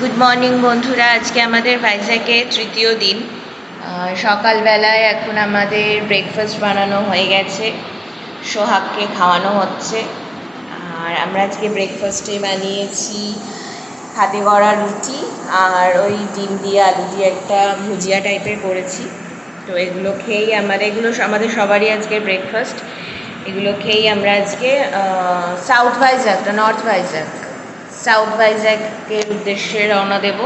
Good morning বন্ধুরা, আজকে আমাদের ভাইজ্যাগে তৃতীয় দিন। সকালবেলায় এখন আমাদের ব্রেকফাস্ট বানানো হয়ে গেছে, সোহাগকে খাওয়ানো হচ্ছে। আর আমরা আজকে ব্রেকফাস্টে বানিয়েছি হাতে গড়া রুটি আর ওই ডিম দিয়ে আলু দিয়ে একটা ভুজিয়া টাইপের করেছি। তো এগুলো খেয়েই এগুলো আমাদের সবারই আজকে ব্রেকফাস্ট। এগুলো খেয়েই আমরা আজকে সাউথ ভাইজ্যাগ না নর্থ ভাইজ্যাগ, সাউথ ভাইজ্যাগের উদ্দেশ্যে রওনা দেব।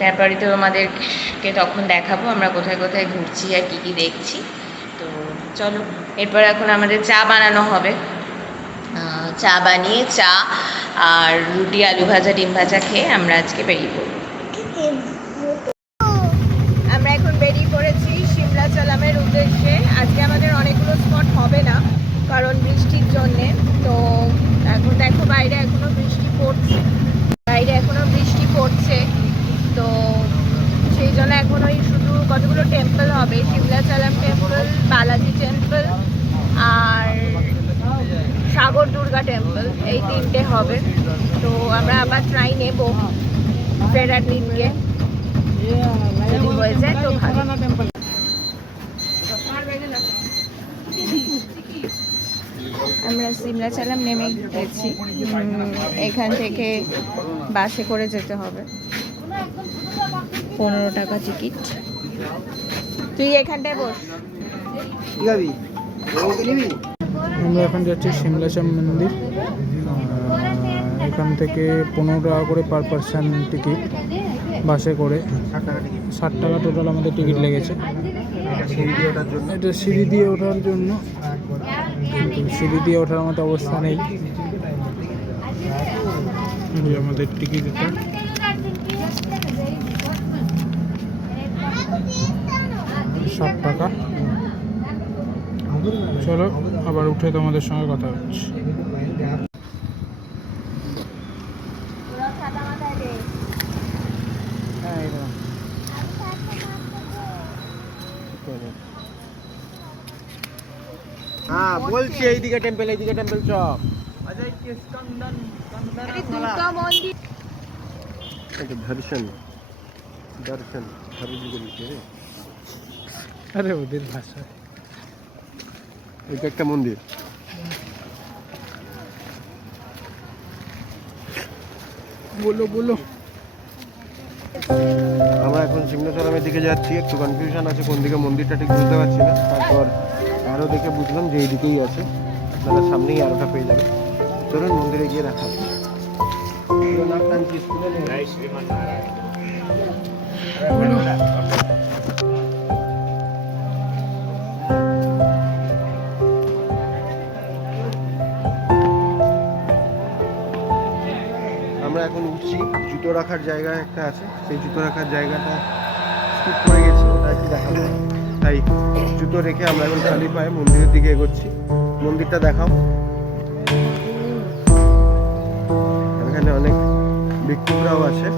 তারপরে তো আমাদেরকে তখন দেখাবো আমরা কোথায় কোথায় ঘুরছি আর কী কী দেখছি। তো চলো, এরপর এখন আমাদের চা বানানো হবে। চা বানিয়ে চা আর রুটি আলু ভাজা ডিম ভাজা খেয়ে আমরা আজকে বেরিয়ে পড়ব। আমরা এখন বেরিয়ে পড়েছি সিমলাচালামের উদ্দেশ্যে। আজকে আমাদের অনেকগুলো স্পট হবে না কারণ বৃষ্টির জন্যে। তো এখন দেখো বাইরে এখনও বৃষ্টি পড়ছে, তো সেই জন্য এখন ওই শুধু কতগুলো টেম্পল হবে, সিমলাচালাম টেম্পল, বালাজি টেম্পল আর সাগর দুর্গা টেম্পল, এই তিনটে হবে। তো আমরা আবার ট্রাই নেব ফেরার দিনকে, যদি হয়ে যায় তো ভালো। আমরা সিমলাচালাম নেমে গেছি, এখান থেকে বাসে করে যেতে হবে, 15 টাকা টিকিট। তুই এখানটায় বস। আমরা এখন যাচ্ছি সিমলাচাম মন্দির। এখান থেকে 15 টাকা করে পার পারসন টিকিট, বাসে করে 60 টাকা টোটাল আমাদের টিকিট লেগেছে। এটা সিঁড়ি দিয়ে ওঠার জন্য, কিন্তু সিঁড়ি দিয়ে ওঠার মতো অবস্থা নেই। আমাদের টিকিট এটা 60 টাকা। চলো আবার উঠে তোমাদের সঙ্গে কথা হচ্ছে। হ্যাঁ বলছি এইদিকে টেম্পল চক। দর্শন আরে ওদের ভাষা, এটা একটা মন্দির। বলো। আমরা এখন সিমলাচালামের দিকে যাচ্ছি, একটু কনফিউশন আছে কোন দিকে মন্দিরটা ঠিক বুঝতে পারছি না। তারপর আরও দেখে বুঝলাম যে এই দিকেই আছে, আপনারা সামনেই আরোটা পেয়ে যাবে। চলুন মন্দিরে গিয়ে দেখা। আমরা এখন উঠছি, জুতো রাখার জায়গা একটা আছে, সেই জুতো রাখার জায়গাটা স্কিপ করে গেছি, ওটা কি দেখাবো, তাই জুতো রেখে আমরা এখন খালি পায়ে মন্দিরের দিকে এগোচ্ছি। মন্দিরটা দেখাও। এখানে অনেক ভিক্ষুকরাও আছে।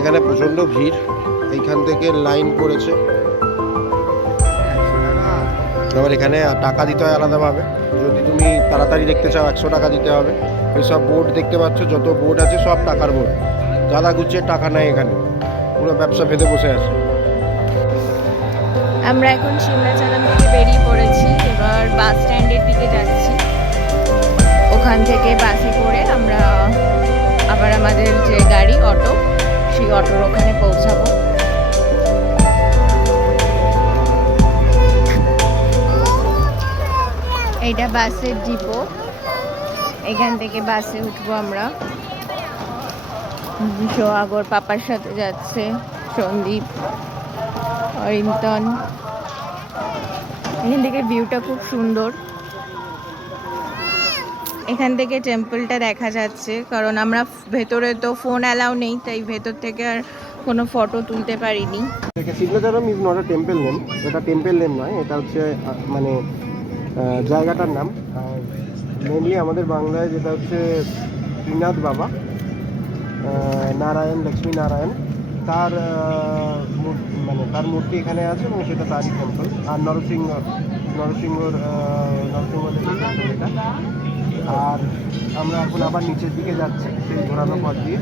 এখানে প্রচণ্ড ভিড়, এইখান থেকে লাইন পড়েছে। আবার এখানে টাকা দিতে হয় আলাদাভাবে, যদি তুমি তাড়াতাড়ি দেখতে চাও 100 টাকা দিতে হবে। ওই সব বোর্ড দেখতে পাচ্ছ, যত বোর্ড আছে সব টাকার বোর্ড, গাদা গুছিয়ে টাকা নেয় এখানে, পুরো ব্যবসা ভেদে বসে আছে। আমরা এখন সিমলাচালাম থেকে বেরিয়ে পড়েছি, এবার বাস স্ট্যান্ডের দিকে যাচ্ছি। ওখান থেকে বাসে করে আমরা আবার আমাদের যে গাড়ি অটো, সেই অটোর ওখানে পৌঁছাবো। এইটা বাসের ডিপো, এখান থেকে বাসে উঠবো আমরা। সোহাগর পাপার সাথে যাচ্ছে, সন্দীপ, অরিন্তন। এখান থেকে ভিউটা খুব সুন্দর। এখান থেকে টেম্পলটা দেখা যাচ্ছে, কারণ আমরা ভেতরে তো ফোন অ্যালাউ নেই, তাই ভেতর থেকে আর কোনো ফটো তুলতে পারিনি। সিগনেচারম is not a temple name, এটা টেম্পল নেম নয়, এটা হচ্ছে মানে জায়গাটার নাম। আর মেনলি আমাদের বাংলায় যেটা হচ্ছে শ্রীনাথ বাবা, নারায়ণ, লক্ষ্মী নারায়ণ, তার মানে তার মূর্তি এখানে আছে এবং সেটা তারই টেম্পল। আর নরসিংহদেবের টেম্পল এটা। আর আমরা এখন আবার নিচের দিকে যাচ্ছি সেই ঘোরানো পথ দিয়ে।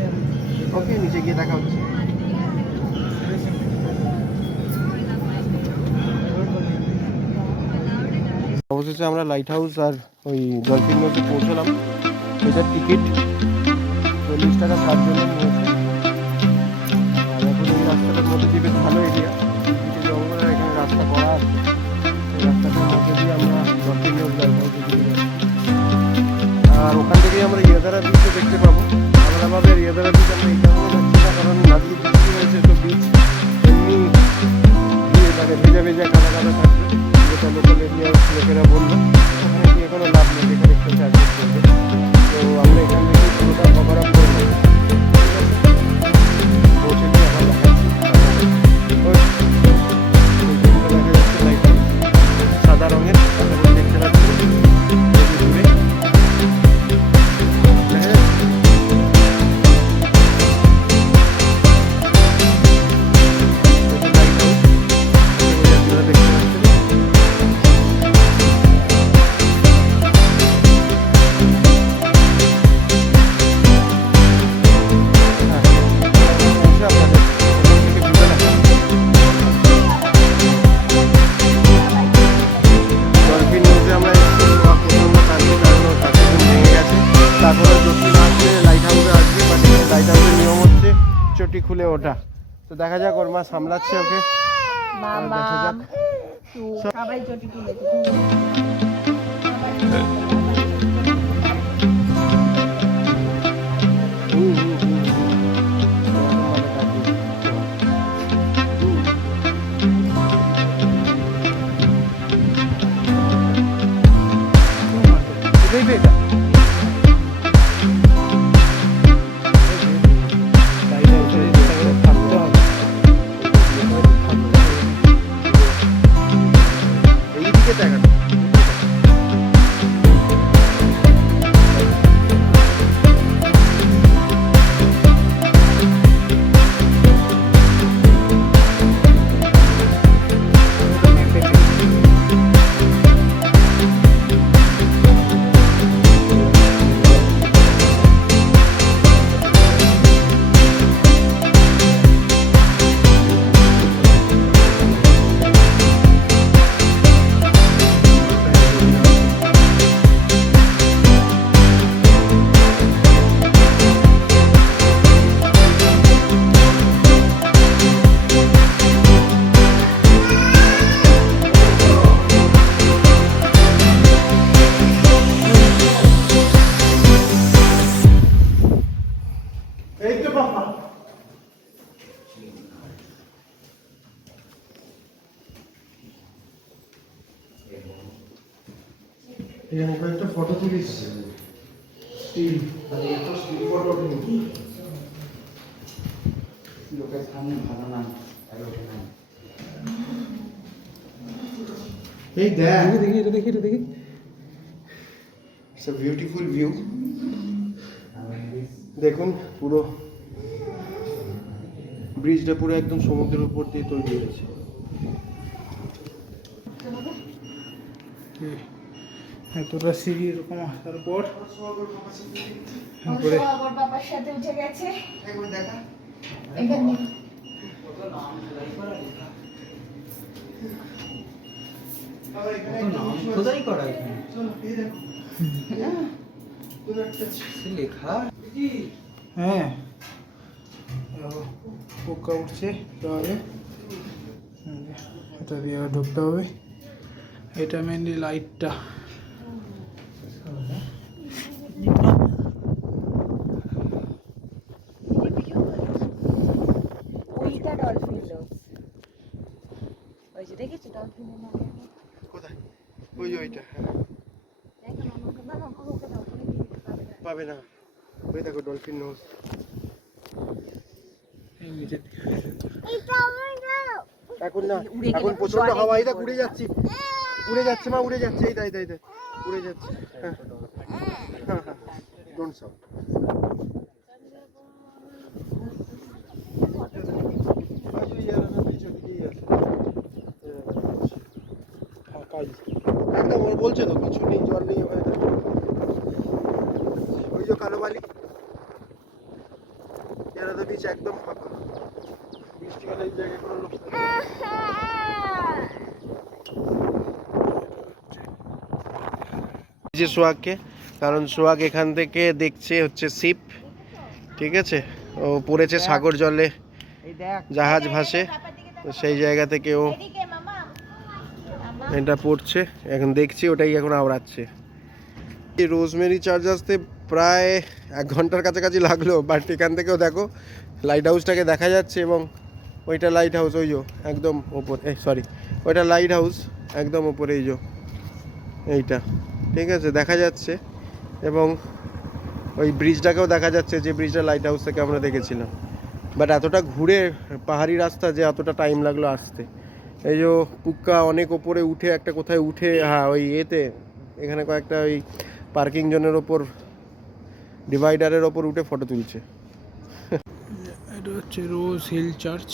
ওকে, নিচে গিয়ে দেখা হচ্ছে। অবশেষে আমরা লাইট হাউস আর ওই ডলফিন নদীতে পৌঁছলাম। এটার টিকিট 40 টাকা 7 জনের নিয়েছে। আর এখন এই রাস্তাটার মধ্যে দিয়ে বেশ ভালো এরিয়া, কিছু জঙ্গল, আর এখানে রাস্তা করা আছে। এই রাস্তাটার মধ্যে দিয়ে আমরা ডলফিন নদী লাইট হাউসে চলে যাচ্ছি। আর ওখান থেকেই আমরা রিয়াদারা বিচও দেখতে পাবো। আলাদাভাবে রিয়াদারা বিচ আমরা এই কারণে যাচ্ছি না, কারণ নাদিয়ে বৃষ্টি হয়েছে, তো বিচ এমনি মানে ভেজা ভেজা কাদা কাদা থাকবে, যেটা লোকাল এরিয়ার লোকেরা বললো। ওখানে গিয়ে কোনো লাভ নেই, যেখানে একটু চার্জেস করবে। তো আমরা এখান থেকে পুরোটা কভার আপ করবো। পৌঁছে দিয়ে আবার দেখাচ্ছি। দেখা যাচ্ছে লাইট হাউস, সাদা রঙের, আশা করি দেখতে পাচ্ছি দূরে। দেখা যাচ্ছে চটি খুলে ওঠা। তো দেখা যাক, ওর মা সামলাচ্ছে ওকে। দেখা যাক। সবাই চটি তুলেছে। এইদিকে দেখা একটা ফটো তুলিস, স্টিল ফটো লোকের সামনে ভালো না। এই দেখ, দেখি এটা দেখি এটা দেখি। It's a beautiful view. দেখুন পুরো ব্রিজটা পুরো একদম সমুদ্রের উপর দিয়ে তৈরি হয়েছে। এতটা সিঁড়ি এরকম আসার পর তারপরে বাবার সাথে উঠে গেছে একবার দেখা এখানে। খোদাই করা এখানে লেখা। হ্যাঁ পোকা উঠছে, তবে এটা দিয়ে ঢুকতে হবে। এটা মেনলি লাইটটা। ওইটা ডলফিন লজ, ওই যে দেখেছো ডলফিনের নাম? কোথায়? ওই যে ওইটা। দেখো না, ওকে দাও, ওকে দাও, ওকে দিয়ে পাবে না। ওই দেখো ডলফিন নোজ। এই নিচের দিকে। এখন না, এখন প্রচন্ড হাওয়া, এই দেখ উড়ে যাচ্ছি, উড়ে যাচ্ছে মা, উড়ে যাচ্ছে, এই তাই উড়ে যাচ্ছে। হ্যাঁ হ্যাঁ হ্যাঁ, ডোন্ট সাউন্ড। একদম ওরা বলছে তো কিছু নেই, জল নেই ওখানে। ওই যে কালো বালি, এরাদা বিচ একদম ফাঁকা। বৃষ্টি হলে এই জায়গায় কোনো লোক থাকে না। যে সোহাগকে, কারণ সোহাগ এখান থেকে দেখছে হচ্ছে শিপ, ঠিক আছে, ও পড়েছে সাগর জলে, জাহাজ ভাসে, তো সেই জায়গা থেকে ও এটা পড়ছে, এখন দেখছি ওটাই এখন আওড়াচ্ছে। এই রোজমেরি চার্চ আসতে প্রায় 1 ঘন্টার কাছাকাছি লাগলো, বাট এখান থেকেও দেখো লাইট হাউসটাকে দেখা যাচ্ছে, এবং ওইটা লাইট হাউস ওই যো একদম ওপরে, সরি ওইটা লাইট হাউস একদম ওপরে, এই যো এইটা, ঠিক আছে দেখা যাচ্ছে, এবং ওই ব্রিজটাকেও দেখা যাচ্ছে, যে ব্রিজটা লাইট হাউস থেকে আমরা দেখেছিলাম। বাট এতটা ঘুরে পাহাড়ি রাস্তা যে এতটা টাইম লাগলো আসতে। এই যে পুক্কা অনেক ওপরে উঠে একটা কোথায় উঠে, হ্যাঁ ওই এতে এখানে কয়েকটা ওই পার্কিং জোনের ওপর, ডিভাইডারের ওপর উঠে ফটো তুলছে। এটা হচ্ছে রোজ হিল চার্চ।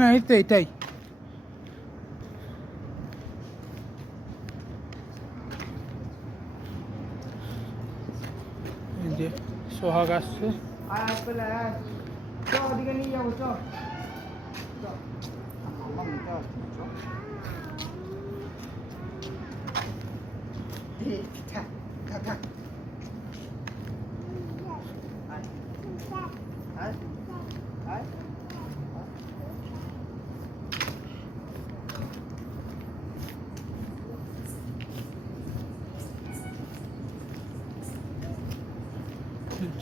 না এই তো এটাই। এই যে সোহাগ আসছে।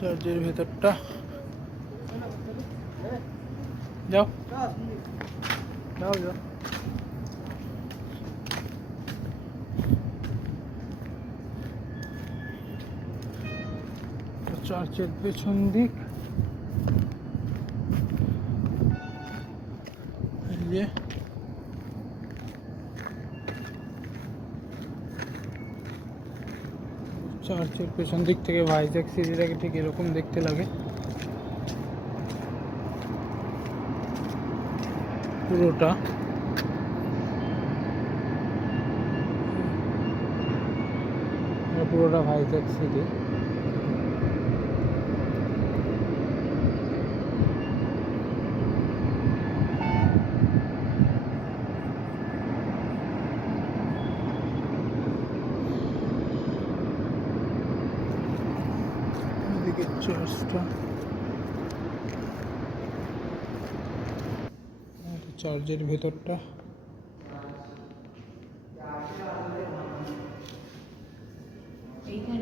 চার্চের ভেতরটা যাও যাও যাও। চার্চের পেছন দিক, এই যে চার্চের পেছন দিক থেকে ভাইজ্যাক সিটিটাকে ঠিক এরকম দেখতে লাগে পুরোটা। পুরোটা ভাইজ্যাক সিটি। এদিকে চার্চটা, চার্চের ভেতরটা। এইখানে